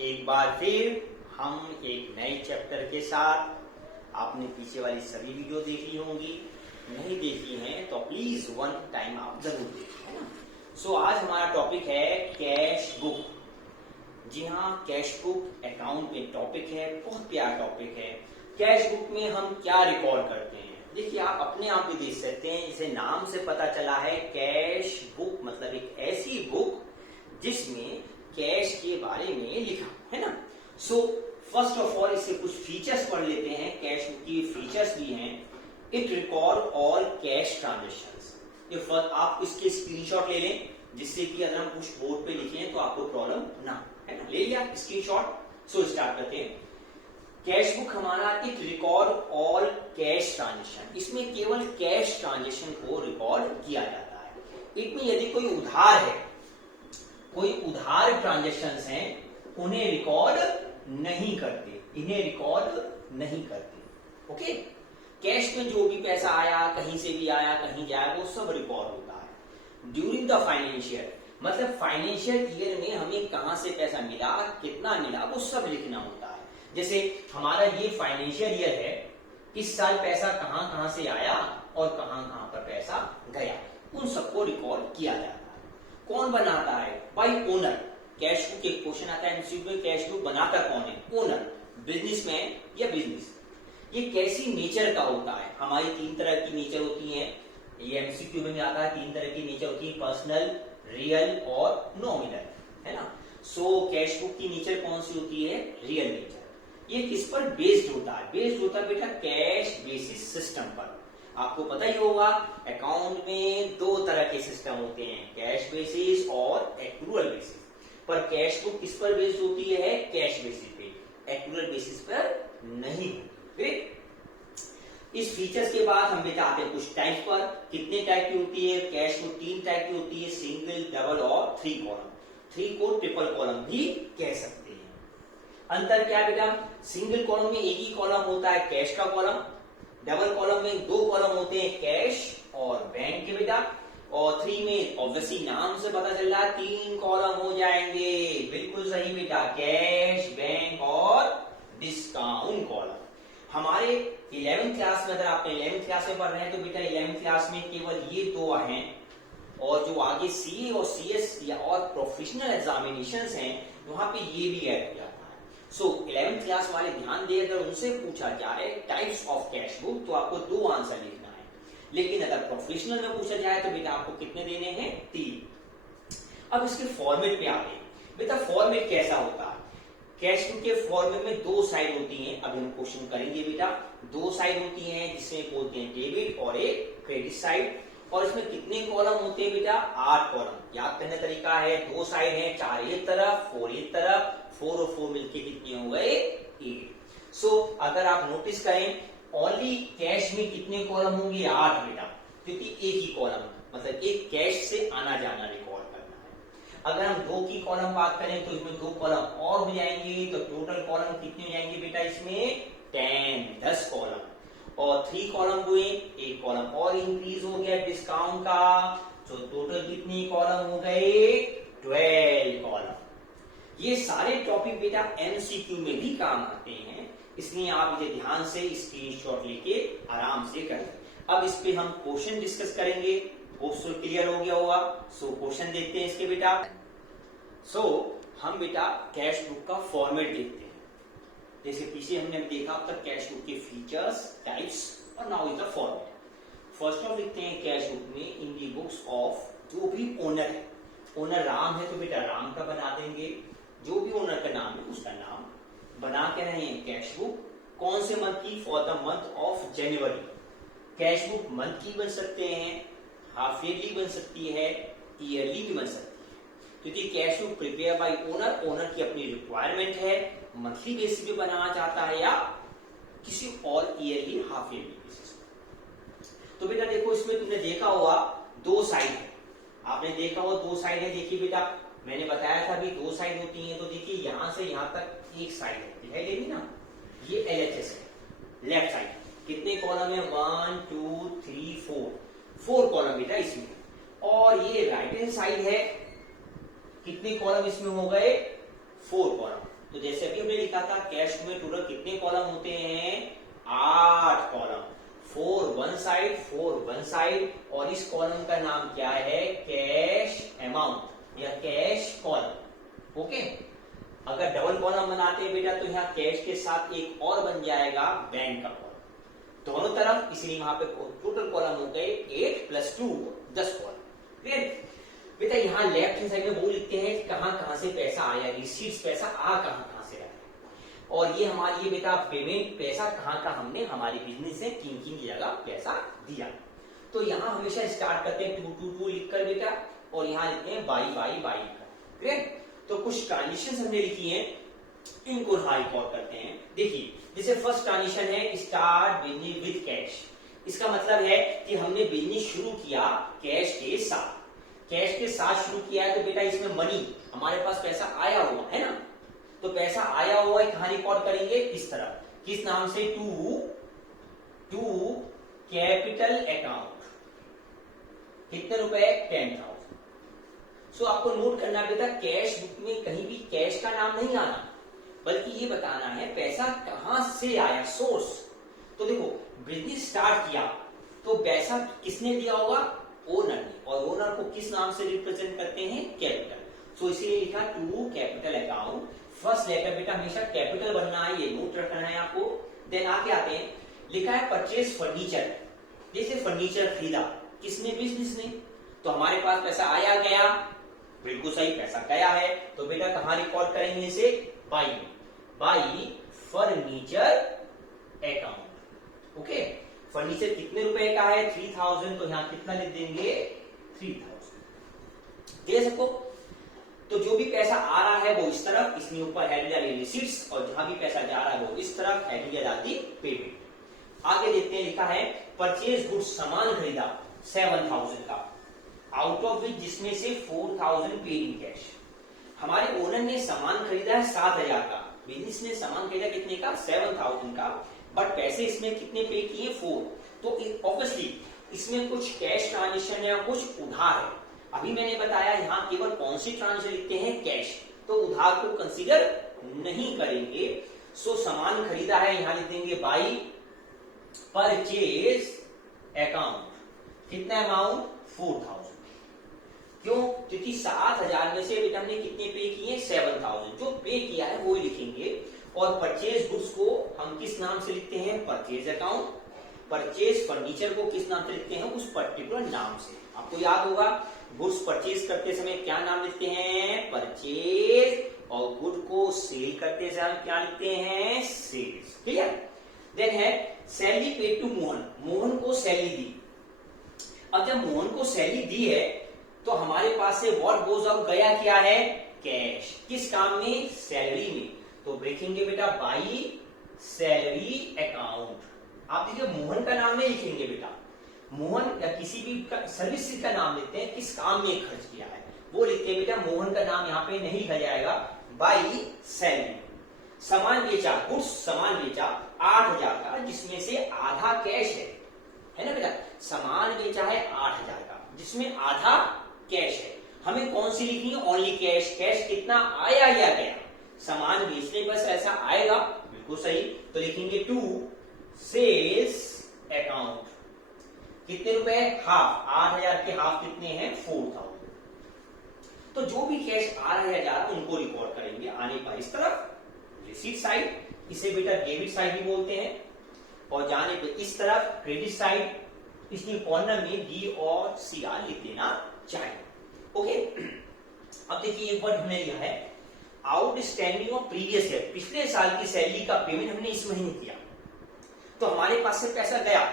एक बार फिर हम एक नए चैप्टर के साथ, आपने पीछे वाली सभी वीडियो देखी होंगी, नहीं देखी हैं तो प्लीज वन टाइम आप जरूर देखें, है ना। सो आज हमारा टॉपिक है कैश बुक। जी हाँ, कैश बुक अकाउंट में टॉपिक है, बहुत प्यारा टॉपिक है। कैश बुक में हम क्या रिकॉर्ड करते हैं, देखिए आप अपने आप भी देख सकते हैं, इसे नाम से पता चला है कैश बुक, मतलब एक ऐसी बुक जिसमें कैश के बारे में लिखा है ना। सो फर्स्ट ऑफ ऑल इससे कुछ फीचर्स पढ़ लेते हैं। कैश बुक की फीचर्स भी हैं। It record all cash transactions. ये आप इसके स्क्रीनशॉट ले लें, जिससे कि अगर हम कुछ बोर्ड पे लिखें तो आपको प्रॉब्लम ना, है ना। ले लिया स्क्रीनशॉट। सो स्टार्ट करते हैं। कैश बुक हमारा it record all cash transaction, इसमें केवल कैश ट्रांजेक्शन को रिकॉर्ड किया जाता है। इसमें यदि कोई उधार है, कोई उधार ट्रांजेक्शंस हैं, उन्हें रिकॉर्ड नहीं करते, इन्हें रिकॉर्ड नहीं करते। ओके, कैश में जो भी पैसा आया, कहीं से भी आया, कहीं जाए, वो सब रिकॉर्ड होता है। ड्यूरिंग द फाइनेंशियल, मतलब फाइनेंशियल ईयर में हमें कहां से पैसा मिला, कितना मिला, वो सब लिखना होता है। जैसे हमारा ये फाइनेंशियल ईयर है, इस साल पैसा कहां कहां से आया और कहां कहां पर पैसा गया, उन सबको रिकॉर्ड किया जाता है। कौन बनाता है? Bye owner. कैश बुक एक क्वेश्चन आता है एमसीक्यू में, कैश बुक बनाता कौन है? ओनर, बिजनेसमैन या बिजनेस। ये कैसी नेचर का होता है? हमारी तीन तरह की नेचर होती है, ये एमसीक्यू में आता है। तीन तरह की नेचर होती है, पर्सनल, रियल और नॉमिनल, है ना। सो कैश बुक की नेचर कौन सी होती है? Real nature. ये किस पर बेस्ड होता है? बेस्ड होता है बेटा कैश बेसिस सिस्टम पर। आपको पता ही होगा अकाउंट में दो तरह के सिस्टम होते हैं, कैश बेसिस और एक्रूअल बेसिस। पर कैश बुक किस पर बेस्ड होती है? कैश बेसिस पे, एक्रूअल बेसिस पर नहीं। फिर इस फीचर्स के बाद हम बेटा आते हैं कुछ टाइप पर। कितने टाइप की होती है कैश बुक? तीन टाइप की होती है, सिंगल, डबल और थ्री कॉलम। थ्री को ट्रिपल कॉलम भी कह सकते हैं। अंतर क्या है बेटा? सिंगल कॉलम में एक ही कॉलम होता है, कैश का कॉलम। डबल कॉलम में दो कॉलम होते हैं, कैश और बैंक के बेटा। और थ्री में ऑब्वियसली नाम से पता चल रहा है तीन कॉलम हो जाएंगे। बिल्कुल सही बेटा, कैश, बैंक और डिस्काउंट कॉलम। हमारे 11th क्लास में, अगर आपने 11th क्लास में पढ़ रहे हैं तो बेटा 11th क्लास में केवल ये दो हैं, और जो आगे सीए और सीएस या और प्रोफेशनल एग्जामिनेशंस हैं वहां पे ये भी ऐड किया। सो 11th क्लास वाले ध्यान दिए, अगर उनसे पूछा जाए टाइप्स ऑफ कैश बुक तो आपको दो आंसर लिखना है, लेकिन अगर प्रोफेशनल में पूछा जाए तो बेटा आपको कितने देने हैं? 3। अब इसके फॉर्मेट पे आ गए बेटा। फॉर्मेट कैसा होता है? कैश बुक के फॉर्मेट में दो साइड होती हैं। अभी हम क्वेश्चन करेंगे बेटा। दो साइड होती हैं जिसमें बोलते हैं डेबिट और एक क्रेडिट साइड। और इसमें कितने कॉलम होते हैं बेटा? 8 कॉलम। याद करने का तरीका है, दो साइड है, 4 एक तरफ, 4 एक तरफ, 4 और 4 मिलके कितने हो गए? 8। सो अगर आप नोटिस करें, ओनली कैश में कितने कॉलम होंगे? 8 बेटा, क्योंकि एक ही कॉलम, मतलब एक कैश से आना जाना रिकॉर्ड करना है। अगर हम दो की कॉलम बात करें तो इसमें दो कॉलम और हो जाएंगे, तो टोटल कॉलम कितने हो जाएंगे बेटा? इसमें 10 कॉलम। और 3 कॉलम हुए, एक कॉलम और इंक्रीज हो गया डिस्काउंट का, तो टोटल कितनी कॉलम हो गए? 12 कॉलम। ये सारे टॉपिक बेटा एमसीक्यू में भी काम आते हैं, इसलिए आप इसे ध्यान से स्क्रीनशॉट लेके आराम से करें। अब इस पे हम क्वेश्चन डिस्कस करेंगे। क्वेश्चन क्लियर हो गया होगा। सो क्वेश्चन देखते हैं इसके बेटा। सो हम बेटा कैश बुक का फॉर्मेट देखते हैं। जैसे पीछे हमने देखा अब तक कैश बुक के फीचर्स, टाइप्स, और now is the format. First of लिखते हैं कैश बुक में इन दी बुक्स ऑफ, जो भी ओनर है, ओनर राम है तो बेटा राम का बना देंगे, जो भी ओनर का नाम है उसका नाम बना के रहे हैं कैश बुक। कौन से मंथ की? For the month of January. Cash book month की बन सकते हैं, हाफ ईयरली बन सकती है, ईयरली भी बन सकती है, क्योंकि cash book prepare by owner, owner की अपनी रिक्वायरमेंट है, मंथली बेसिस पे बनाना चाहता है या किसी और ईयरली, हाफ ईयरली बेसिस। तो बेटा देखो, इसमें तुमने देखा होगा दो साइड है, आपने देखा होगा दो साइड है। देखिए बेटा, मैंने बताया था अभी दो साइड होती हैं, तो देखिए यहां से यहां तक एक साइड है, दिखाई देगी ना, ये एलएचएस है, लेफ्ट साइड। कितने कॉलम है? 1 2 3 4 कॉलम बेटा इसमें। और ये राइट हैंड साइड है, कितने कॉलम इसमें हो गए? 4 कॉलम। तो जैसे अभी हमने लिखा था कैश में टोटल कितने कॉलम होते हैं, 8 कॉलम, 4 वन साइड, और इस कॉलम का नाम क्या है, कैश अमाउंट या कैश कॉलम। ओके, अगर डबल कॉलम बनाते हैं बेटा तो यहाँ कैश के साथ एक और बन जाएगा बैंक का कॉलम, दोनों तरफ, इसलिए वहां पे टोटल कॉलम हो गए 8 + 2 10 कॉलम। क्लियर बेटा? यहाँ लेफ्ट हैंड साइड में वो लिखते हैं कहां कहां से पैसा आया, रिसीट्स पैसा आ कहां से रहा, और ये हमारी ये बेटा पेमेंट पैसा कहां का हमने हमारे बिजनेस से किन किन जगह पैसा दिया। तो यहाँ हमेशा स्टार्ट करते हैं 2 लिखकर बेटा, और यहाँ लिखते हैं बाई लिखकर। क्लियर? तो कुछ ट्रांजिशन हमने लिखी है, इनको रिकॉर्ड करते हैं। देखिए जैसे फर्स्ट ट्रांजिशन है स्टार्ट बिजनेस विद कैश, इसका मतलब है कि हमने बिजनेस शुरू किया कैश के साथ, कैश के साथ शुरू किया है, तो बेटा इसमें मनी हमारे पास पैसा आया हुआ है ना, तो पैसा आया हुआ है कहां रिकॉर्ड करेंगे, इस तरफ, किस नाम से, टू कैपिटल अकाउंट, कितने रुपए, 10,000। सो आपको नोट करना बेटा कैश बुक में कहीं भी कैश का नाम नहीं आना, बल्कि ये बताना है पैसा कहां से आया, सोर्स। तो देखो बिजनेस स्टार्ट किया तो पैसा किसने दिया होगा, ओनर ने, और ओनर को किस नाम से रिप्रेजेंट करते हैं, कैपिटल। सो इसीलिए लिखा to capital account, first letter बेटा हमेशा कैपिटल बनना है, ये नोट रखना है आपको। देन आगे आते हैं, लिखा है परचेज फर्नीचर, जैसे फर्नीचर खरीदा किसने, बिजनेस ने, तो हमारे पास पैसा आया गया, बिल्कुल सही पैसा गया है, तो बेटा कहां रिकॉर्ड करेंगे इसे, by furniture account. Okay, furniture कितने रुपए का है, 3000, तो यहां कितना लिख देंगे, 3000। ठीक है सबको? तो जो भी पैसा आ रहा है वो इस तरफ, इसमें ऊपर हेड डाली रिसीट्स, और जहां भी पैसा जा रहा है वो इस तरफ हेड डाली पेमेंट। आगे देखते हैं, लिखा है परचेज गुड्स, सामान खरीदा 7000 का, आउट ऑफ विच जिसमें से 4000 पेड इन कैश। हमारे ओनर ने सामान खरीदा है 7000 का, बिजनेस ने सामान खरीदा कितने का, 7000 का, बट पैसे इसमें कितने पे किए, 4। तो ऑब्वियसली इसमें कुछ कैश ट्रांजेक्शन या कुछ उधार है। अभी मैंने बताया यहाँ केवल कौन सी ट्रांजेक्शन लिखते हैं, कैश, तो उधार को कंसीडर नहीं करेंगे। सो सामान खरीदा है, यहां लिख देंगे बाई परचेज अकाउंट, कितना अमाउंट, 4000। क्यों? क्योंकि 7000 में से बेटा हमने कितने पे किए, 7000, जो पे किया है वो ही लिखेंगे। और परचेज गुड्स को हम किस नाम से लिखते हैं, परचेज अकाउंट, परचेज फर्नीचर को किस नाम से लिखते हैं, उस पर्टिकुलर नाम से। आपको याद होगा गुड्स परचेज करते समय क्या नाम लिखते हैं, परचेज, और गुड को सेल करते समय हम क्या लिखते हैं, सेल्स। क्लियर? देन है salary paid to Mohan, Mohan को सैलरी दी। अब जब मोहन को सैलरी दी है तो हमारे पास से व्हाट गोज आउट, गया क्या है, कैश, किस काम में, सैलरी में, तो लिखेंगे बेटा बाई सैलरी अकाउंट। आप देखिए मोहन का नाम नहीं लिखेंगे बेटा, मोहन या किसी भी सर्विस का नाम लिखते हैं, किस काम में खर्च किया है वो लिखते हैं बेटा, मोहन का नाम यहाँ पे नहीं लिखा जाएगा, बाई सैलरी। सामान बेचा, गुड्स सामान बेचा 8000 का, जिसमें से आधा कैश है ना बेटा, सामान बेचा है 8000 का, जिसमें आधा कैश है। हमें कौन सी लिखनी है, ओनली कैश, कैश कितना आया या गया, सामान बेचने पर ऐसा आएगा, बिल्कुल सही, तो लिखेंगे टू सेल्स अकाउंट, कितने रुपए, हाफ, 8000 के हाफ कितने हैं, 4000। तो जो भी कैश आ रहा है जा रहा है उनको रिकॉर्ड करेंगे, आने पर इस तरफ रिसीट साइड, इसे बेटा डेबिट साइड भी बोलते हैं, और जाने पे इस तरफ क्रेडिट साइड, इसके कॉर्नर में डी और सी आर लिख देना चाहिए। ओके, अब देखिए एक वर्ड हमने लिया है आउटस्टैंडिंग ऑफ प्रीवियस ईयर, पिछले साल की सैलरी का पेमेंट हमने इस महीने किया, तो हमारे पास से पैसा गया,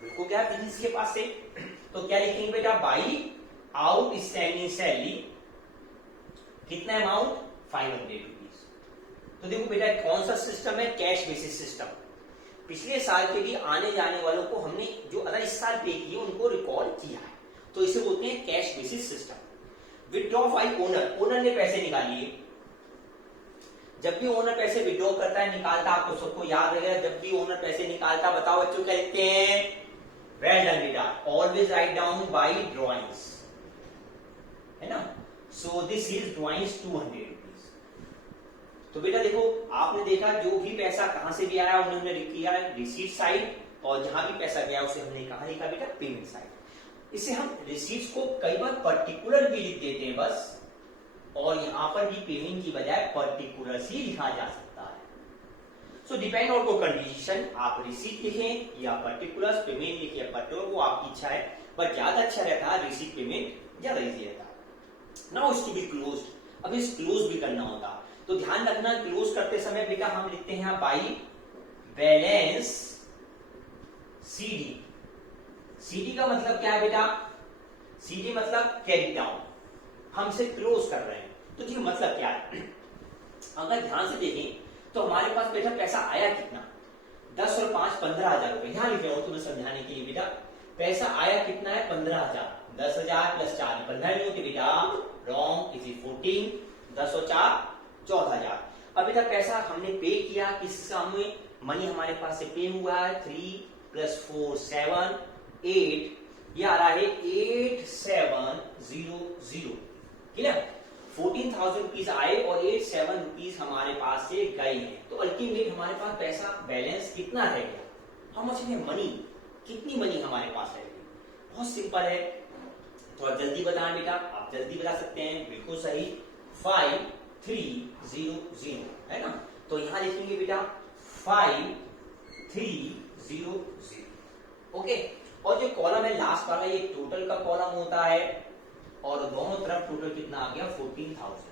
बिल्कुल गया बिजनेस के पास से, तो क्या लिखेंगे बेटा, बाई आउटस्टैंडिंग सैलरी, कितना अमाउंट, 500 रुपीज। तो देखो बेटा कौन सा सिस्टम है, कैश बेसिस सिस्टम, पिछले साल के लिए आने जाने वालों को हमने जो अगर इस साल पे किए उनको रिकॉर्ड किया है, तो इसे बोलते हैं cash basis system. Withdraw bye owner, owner ने पैसे निकाल लिए, जब भी ओनर पैसे विथड्रॉ करता है, निकालता, आपको सबको याद रहेगा, जब भी ओनर पैसे निकालता, बताओ बच्चों क्या लिखते हैं, वेल डन बेटा, always write down by drawings, है ना। So this is drawings 200 rupees. तो बेटा देखो, आपने देखा जो भी पैसा कहां से भी आया उन्होंने किया है रिसीट साइड, और जहां भी पैसा गया उसे हमने कहा लिखा बेटा पेमेंट साइड। इसे हम रिसीट्स को कई बार पर्टिकुलर भी लिख देते हैं बस, और यहां पर भी पेमेंट की बजाय पर्टिकुलर ही लिखा जा सकता है। सो डिपेंड ऑन कंडीशन, आप रिसीट लिखें या पर्टिकुलर, पेमेंट लिखे या पर्टिकुलर, वो आपकी इच्छा है, बट ज्यादा अच्छा रहता है रिसीट पेमेंट, ज्यादा इजी रहता है। Now it's to be closed, अब इस क्लोज भी करना होता, तो ध्यान रखना क्लोज करते समय बेटा हम लिखते हैं बाई बैलेंस सीडी। सीडी का मतलब क्या है बेटा? सीडी मतलब कैरी डाउन, हम इसे क्लोज कर रहे हैं, तो ये मतलब क्या है? अगर ध्यान से देखें तो हमारे पास बेटा पैसा आया कितना? 10 और 5 15,000 रुपए। यहां लिख रहा हूं तुम्हें समझाने के लिए बेटा, पैसा आया कितना है? 15,000। 10,000 प्लस 4 15 नहीं होती बेटा, रॉन्ग, इज 14, 10 और 4 14,000। अब बेटा पैसा हमने पे किया किस सम में? मनी हमारे पास से पे हुआ है 3 + 4 7 8, ये आ रहा है 8700, क्लियर? 14,000 रुपीज आए और 87 रुपीज हमारे पास से गए हैं, तो अल्टीमेट हमारे पास पैसा बैलेंस कितना रह गया? हाउ मच है मनी, कितनी मनी हमारे पास रह गई? बहुत सिंपल है, थोड़ा जल्दी बताएं बेटा, आप जल्दी बता सकते हैं, बिल्कुल सही, 5300 है ना, तो यहां लिखेंगे बेटा 5300, ओके। और जो कॉलम है लास्ट वाला, ये टोटल का कॉलम होता है, और दोनों तरफ टोटल कितना आ गया? 14,000।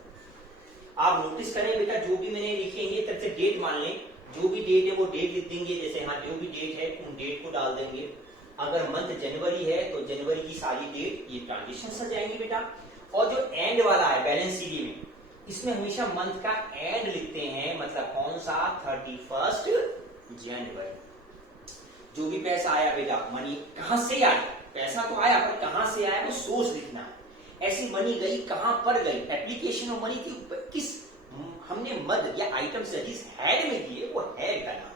आप नोटिस करें बेटा, जो भी मैंने लिखे हैं तरह से डेट मान लें, जो भी डेट है वो डेट लिख देंगे, जैसे यहाँ जो भी डेट है उन डेट को डाल देंगे। अगर मंथ जनवरी है तो जनवरी की सारी डेट, ये ट्रांजेक्शन आ जाएंगे बेटा। और जो एंड वाला है बैलेंस सीडी में, इसमें हमेशा मंथ का एंड लिखते हैं, मतलब कौन सा? 31 जनवरी। जो भी पैसा आया बेटा, मनी कहां से आया? पैसा तो आया पर कहां से आया वो सोर्स लिखना है। ऐसी मनी गई कहां पर गई? एप्लीकेशन ऑफ मनी की किस हमने मद या आइटम से जिस हेड में दिए वो हेड का नाम।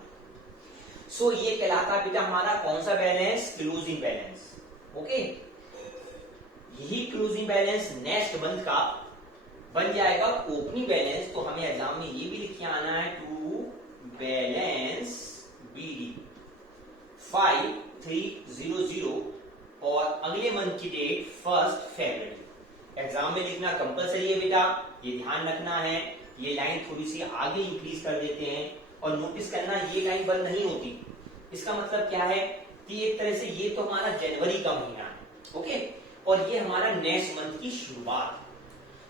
सो ये कहलाता बेटा हमारा कौन सा बैलेंस? Closing balance, okay. यही क्लोजिंग बैलेंस नेक्स्ट मंथ का बन जाएगा ओपनिंग बैलेंस। तो हमें एग्जाम में ये भी लिख के आना है, टू बैलेंस बीडी 5300, और अगले मंथ की डेट 1 फरवरी। एग्जाम में लिखना कंपलसरी है बेटा, ये ध्यान रखना है। ये लाइन थोड़ी सी आगे इंक्रीज कर देते हैं, और नोटिस करना ये लाइन बंद नहीं होती। इसका मतलब क्या है कि एक तरह से ये तो हमारा जनवरी का महीना है, ओके, और ये हमारा नेक्स्ट मंथ की शुरुआत।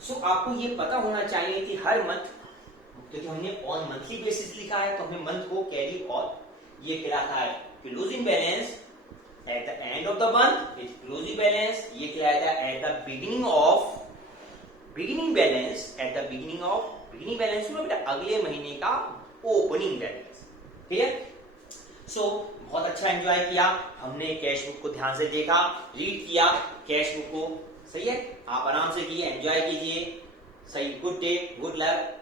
सो आपको ये पता होना चाहिए कि हर मंथ, क्योंकि हमने ऑन मंथली बेसिस लिखा है तो हमें मंथ को कैरी और ये कहलाता है closing balance at the end of the month, it closing balance ये कहलाता है at the beginning balance, at the beginning balance में बेटा अगले महीने का ओपनिंग बैलेंस, ठीक है। सो बहुत अच्छा एंजॉय किया हमने, कैश बुक को ध्यान से देखा, रीड किया कैश बुक को, सही है। आप आराम से किए, एंजॉय कीजिए, सही। Good day, good luck.